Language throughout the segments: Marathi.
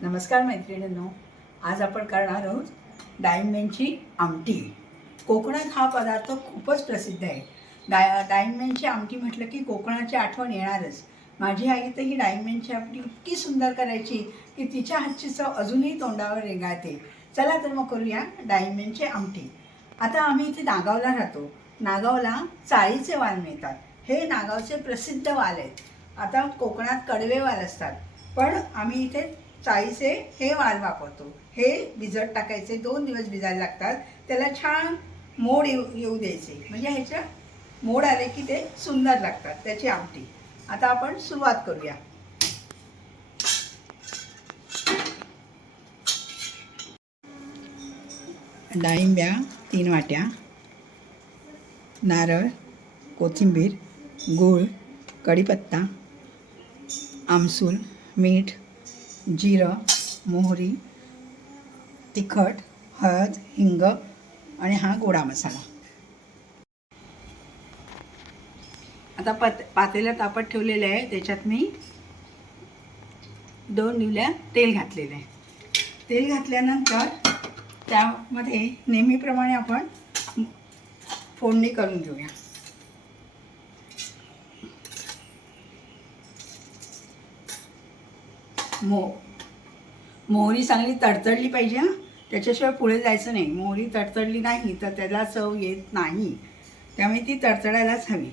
नमस्कार मैत्रिणींनो, आज आपण करणार आहोत डाळिंब्यांची आमटी। कोकणात हा पदार्थ खूपच प्रसिद्ध आहे। डाळिंब्यांची आमटी म्हटलं की कोकणाची आठवण येणारच। माझी आई तर ही डाळिंब्यांची आमटी इतकी सुंदर करायची की तिच्या हातची चव अजूनही तोंडावर रेंगाळते। चला तर मग करूया डाळिंब्यांची आमटी। आता आम्ही इथे नागावला राहतो। नागावला चाळीचे वाल मिळतात। हे नागावचे प्रसिद्ध वाल आहेत। आता कोकणात कडवे वाल असतात, पण आम्ही इथे चाळीचे हे वाल वापरतो। हे भिजत टाकायचे, 2 दिवस भिजायला लागतात। त्याला छान मोड येऊ द्यायचे, म्हणजे ह्याच्या मोड आले की ते सुंदर लागतात, त्याची आमटी। आता आपण सुरुवात करूया। डाळिंब्या 3 वाट्या, नारळ, कोथिंबीर, गूळ, कढीपत्ता, आमसूल, मीठ, जिरं, मोहरी, तिखट, हळद, हिंग आणि हा गोडा मसाला। आता पातेला तापत ठेवलेलं आहे, त्याच्यात मी 2 निवल्या तेल घातलेलं आहे। तेल घातल्यानंतर त्यामध्ये नेहमीप्रमाणे आपण फोडणी करून घेऊया। मोहरी चांगली तडतडली पाहिजे हां, त्याच्याशिवाय पुढे जायचं नाही। मोहरी तडतडली नाही तर त्याला चव येत नाही, त्यामुळे ती तडतडायलाच हवी।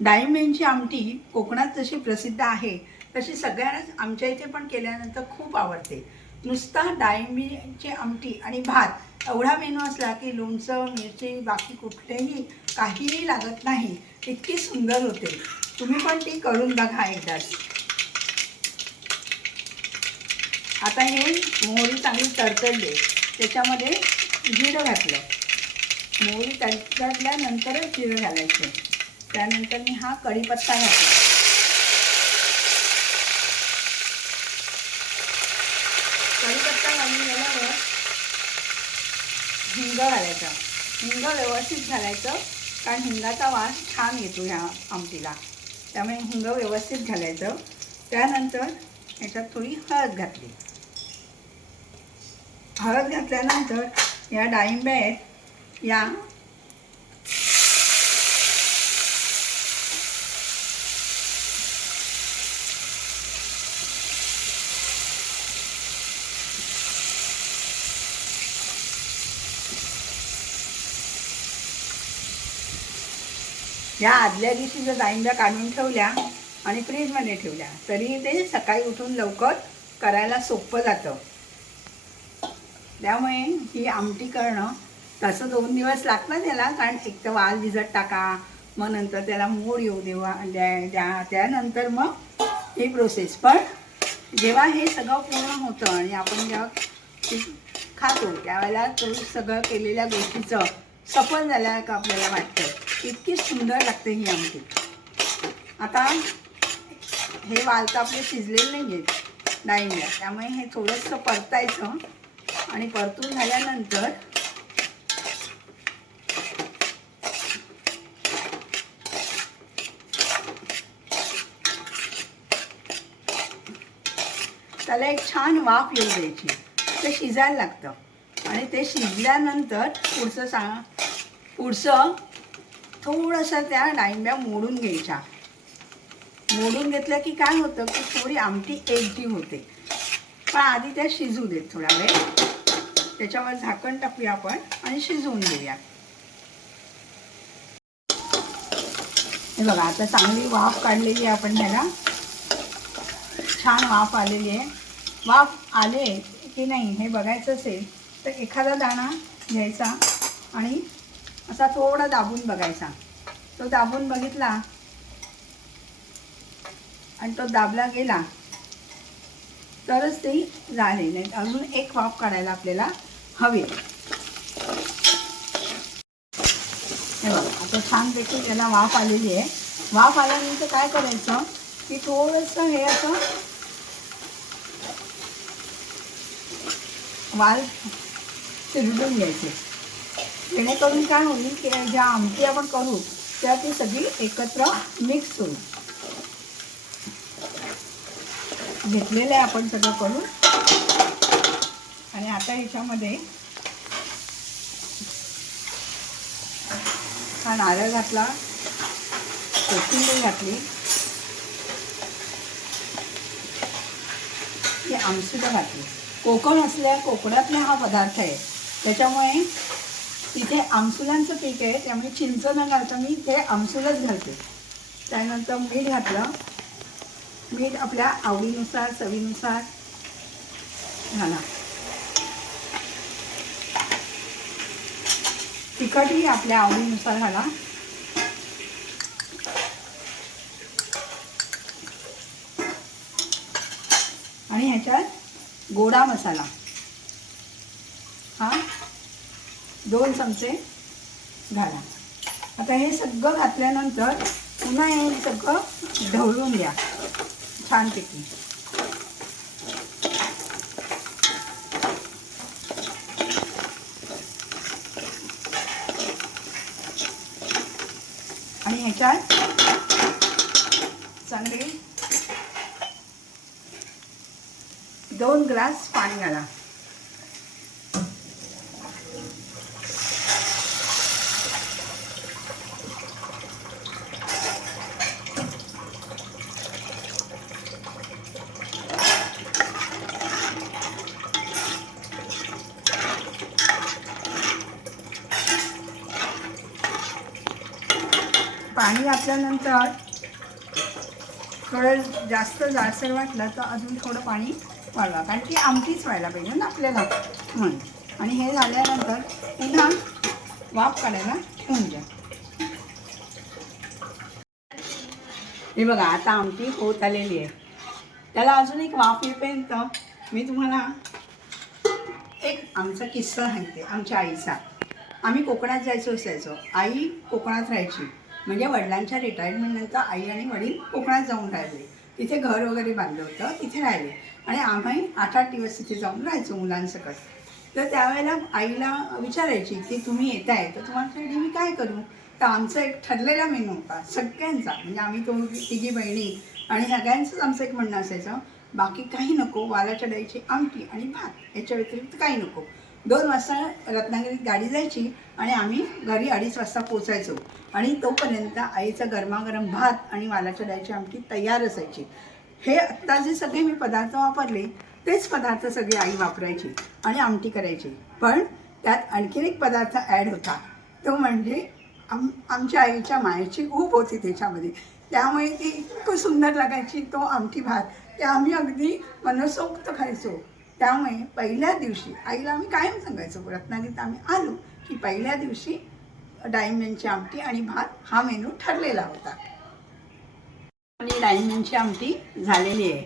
डाळिंब्यांची आमटी कोकणात जशी प्रसिद्ध आहे तशी सगळ्यांनाच आमच्या इथे पण केल्यानंतर खूप आवडते। नुसता डाळिंबीची आमटी आणि भात एवढा मेनू असला की लोणचं, मिरची, बाकी कुठलेही काहीही लागत नाही, इतकी सुंदर होते। तुम्ही पण ती करून बघा एकदाच। आता हे मोहरी चांगली तडतडली, त्याच्यामध्ये जिरं घातलं। मोहरी तडतडल्यानंतरच जिरं घालायचं। त्यानंतर मी हा कढीपत्ता घातला। कढीपत्ता घालून झाल्यावर हिंग घालायचा। हिंग व्यवस्थित घालायचं, कारण हिंगाचा वास छान येतो ह्या आमटीला, त्यामुळे हिंग व्यवस्थित घालायचं। त्यानंतर ह्याच्यात थोडी हळद घातली। हळद घातल्यानंतर या डाळिंब्या आहेत या आदल्या दिवशी जर डाळिंब्या काढून ठेवल्या आणि फ्रीजमध्ये ठेवल्या तरी ते सकाळी उठून लवकर करायला सोपं जातं। त्यामुळे ही आमटी करणं तसं 2 दिवस लागतात त्याला, कारण एक तर वाल भिजत टाका, मग नंतर त्याला मोड येऊ द्या, त्यानंतर मग ही प्रोसेस। पण जेव्हा हे सगळं पूर्ण होतं आणि आपण जेव्हा खातो त्यावेळेला तो सगळं केलेल्या गोष्टीचं सफल झाल्या का आपल्याला वाटतं। इतकी सुंदर लागते ही आमटी। आता हे वाल तर आपले शिजलेले नाही आहेत डाळिंब्या, त्यामुळे हे थोडंसं परतायचं आणि परतून झाल्यानंतर त्याला एक छान वाफ येऊ द्यायची। ते शिजायला लागतं आणि ते शिजल्यानंतर पुढचं थोडंसं त्या डाळिंब्या मोडून घ्यायच्या। मोडून घेतलं की काय होतं की थोडी आमटी एकजीव होते। पण आधी त्या शिजू देत थोडा वेळ, त्याच्यावर झाकण टाकूया आपण आणि शिजवून घेऊया। हे बघा, आता चांगली वाफ काढलेली आहे आपण, ह्याला छान वाफ आलेली आहे। वाफ आले की नाही हे बघायचं असेल तर एखादा दाणा घ्यायचा आणि असा थोडा दाबून बघायचा। तो दाबून बघितला आणि तो दाबला गेला तरच ते झाले, नाही अजून एक वाफ काढायला आपल्याला हवी। हे बघा, आता छानपैकी त्याला वाफ आलेली आहे। वाफ आल्यानंतर काय करायचं की थोडंसं हे असं वाल शिजवून घ्यायचे, जेणेकरून काय होईल की ज्या आमटी आपण करू त्या ती सगळी एकत्र मिक्स होईल। घेतलेलं आहे आपण सगळं करून. आणि आता ह्याच्यामध्ये हा नारळ घातला, कोथिंबीर घातली, ही आमसुलं घातली. कोकणातला हा पदार्थ आहे, त्याच्यामुळे इथे आमसुलांचं पीक आहे, त्यामुळे चिंच न घालता मी इथे आमसुलच घालते. त्यानंतर मीठ घातलं. मीठ आपल्या आवडीनुसार चवीनुसार घाला. तिखटही आपल्या आवडीनुसार घाला. आणि ह्याच्यात गोडा मसाला हा 2 चमचे घाला. आता हे सगळं घातल्यानंतर पुन्हा हे सगळं ढवळून घ्या छानपैकी. आणि ह्याच्यात चांगले 2 ग्लास पाणी घाला. पाणी घातल्यानंतर थोडं जास्त जाडसर वाटलं तर अजून थोडं पाणी वाढवा, कारण की आमटीच व्हायला पाहिजे ना आपल्याला म्हणून. आणि हे झाल्यानंतर पुन्हा वाफ काढायला ठेवून द्या. हे बघा आता आमटी होत आलेली आहे. त्याला अजून एक वाफ येईपर्यंत मी तुम्हाला एक आमचा किस्सा सांगते आमच्या आईचा. आम्ही कोकणात जायचो असायचो. आई कोकणात राहायची, म्हणजे वडिलांच्या रिटायरमेंटनंतर आई आणि वडील कोकणात जाऊन राहिले. तिथे घर वगैरे बांधलं होतं, तिथे राहिले. आणि आम्ही 8-8 दिवस तिथे जाऊन राहायचो मुलांसकट. तर त्यावेळेला आईला विचारायची की तुम्ही येत आहे तर तुम्हासाठी मी काय करू. तर आमचा एक ठरलेला मेनू होता सगळ्यांचा, म्हणजे आम्ही तिघी बहिणी आणि सगळ्यांचंच आमचं एक म्हणणं असायचं, बाकी काही नको, वालाच्या डाळीची आमटी आणि भात, याच्या व्यतिरिक्त काही नको. 2 वाजता रत्नागिरीत गाडी जायची आणि आम्ही घरी 2:30 वाजता पोचायचो. आणि तोपर्यंत आईचा गरमागरम भात आणि वालाच्या डाळीची आमटी तयार असायची. हे आत्ता जे सगळे मी पदार्थ वापरले तेच पदार्थ सगळे आई वापरायची आणि आमटी करायची. पण त्यात आणखीन एक पदार्थ ॲड होता, तो म्हणजे आमच्या आईच्या मायेची ऊब होती त्याच्यामध्ये. त्यामुळे ती इतकं सुंदर लागायची तो आमटी भात, ते आम्ही अगदी मनसोक्त खायचो. त्यामुळे पहिल्या दिवशी आईला आम्ही कायम सांगायचो, रत्नागिरीत आम्ही आलो की पहिल्या दिवशी डाळिंब्यांची आमटी आणि भात हा मेनू ठरलेला होता. आणि डाळिंब्यांची आमटी झालेली आहे.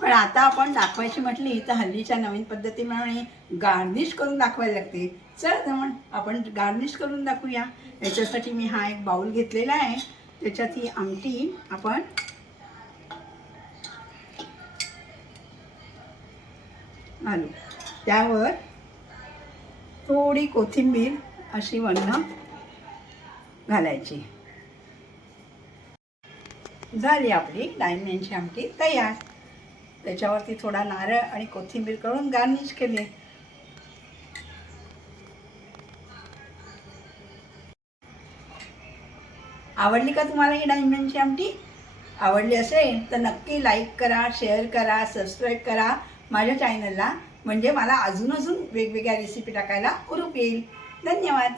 पण आता आपण दाखवायची म्हटली तर हल्लीच्या नवीन पद्धतीप्रमाणे गार्निश करून दाखवायला लागते. चल तर मग आपण गार्निश करून दाखवूया. याच्यासाठी मी हा एक बाउल घेतलेला आहे, त्याच्यात ही आमटी आपण घालू. त्यावर थोडी कोथिंबीर अशी वरनं घालायची. झाली आपली डाळिंब्यांची आमटी तयार. त्याच्यावरती थोडा नारळ आणि कोथिंबीर करून गार्निश केले. आवडली का तुम्हाला ही डाळिंब्यांची आमटी? आवडली असेल तर नक्की लाईक करा, शेअर करा, सबस्क्राईब करा माझ्या चॅनलला, म्हणजे मला अजून वेगवेगळ्या रेसिपी टाकायला हुरूप येईल. धन्यवाद.